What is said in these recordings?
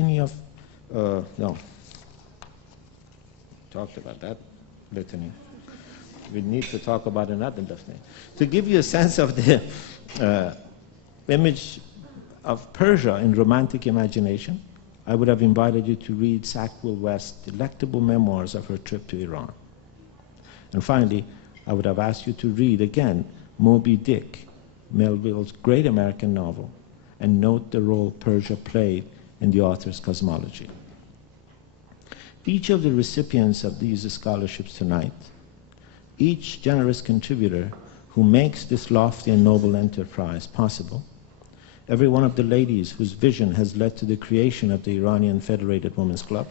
litany of, no, talked about that litany. We need to talk about another litany. To give you a sense of the image of Persia in romantic imagination, I would have invited you to read Sackville West's delectable memoirs of her trip to Iran. And finally, I would have asked you to read again Moby Dick, Melville's great American novel, and note the role Persia played in the author's cosmology. Each of the recipients of these scholarships tonight, each generous contributor who makes this lofty and noble enterprise possible, every one of the ladies whose vision has led to the creation of the Iranian Federated Women's Club,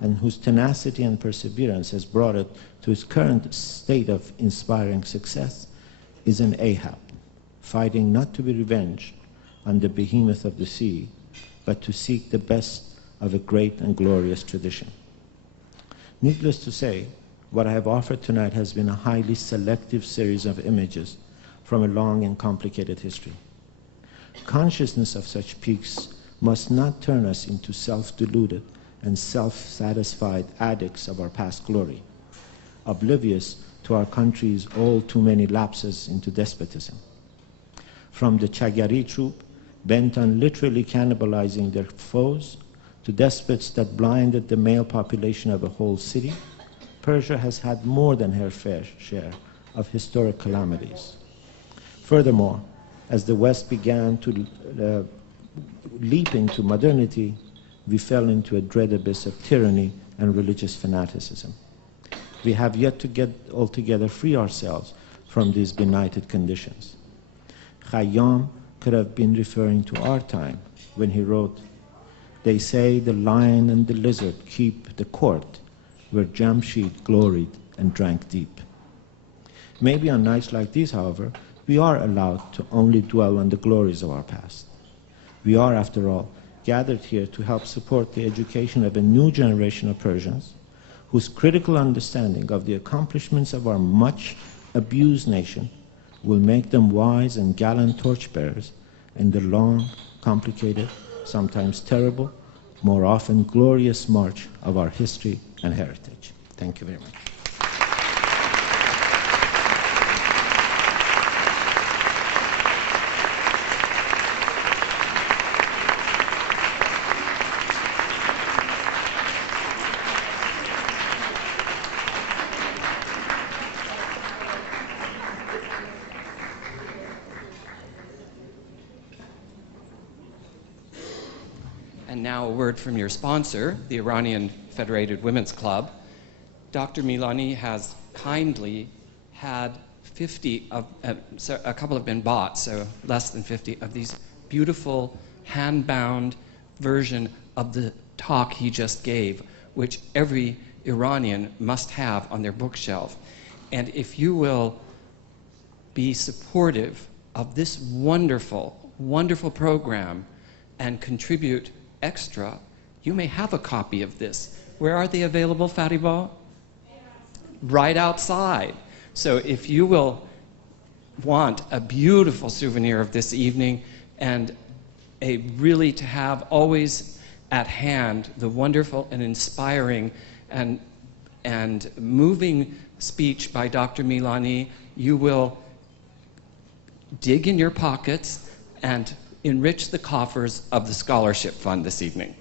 and whose tenacity and perseverance has brought it to its current state of inspiring success, is an Ahab, fighting not to be revenged on the behemoth of the sea, but to seek the best of a great and glorious tradition. Needless to say, what I have offered tonight has been a highly selective series of images from a long and complicated history. Consciousness of such peaks must not turn us into self-deluded and self-satisfied addicts of our past glory, oblivious to our country's all too many lapses into despotism. From the Chagari troop, bent on literally cannibalizing their foes, to despots that blinded the male population of a whole city, Persia has had more than her fair share of historic calamities. Furthermore, as the West began to leap into modernity, we fell into a dread abyss of tyranny and religious fanaticism. We have yet to get altogether free ourselves from these benighted conditions. Khayyam could have been referring to our time when he wrote, "They say the lion and the lizard keep the court where Jamshid gloried and drank deep." Maybe on nights like these, however, we are allowed to only dwell on the glories of our past. We are, after all, gathered here to help support the education of a new generation of Persians whose critical understanding of the accomplishments of our much abused nation will make them wise and gallant torchbearers in the long, complicated, sometimes terrible, more often glorious march of our history and heritage. Thank you very much. And now a word from your sponsor, the Iranian Federated Women's Club. Dr. Milani has kindly had 50 of, so a couple have been bought, so less than 50 of these beautiful hand-bound version of the talk he just gave, which every Iranian must have on their bookshelf. And if you will be supportive of this wonderful, wonderful program and contribute extra, you may have a copy of this. Where are they available, Fariba? Right outside. So if you will want a beautiful souvenir of this evening and really to have always at hand the wonderful and inspiring and moving speech by Dr. Milani, you will dig in your pockets and enrich the coffers of the scholarship fund this evening.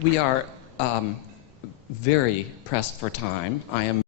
We are very pressed for time. I am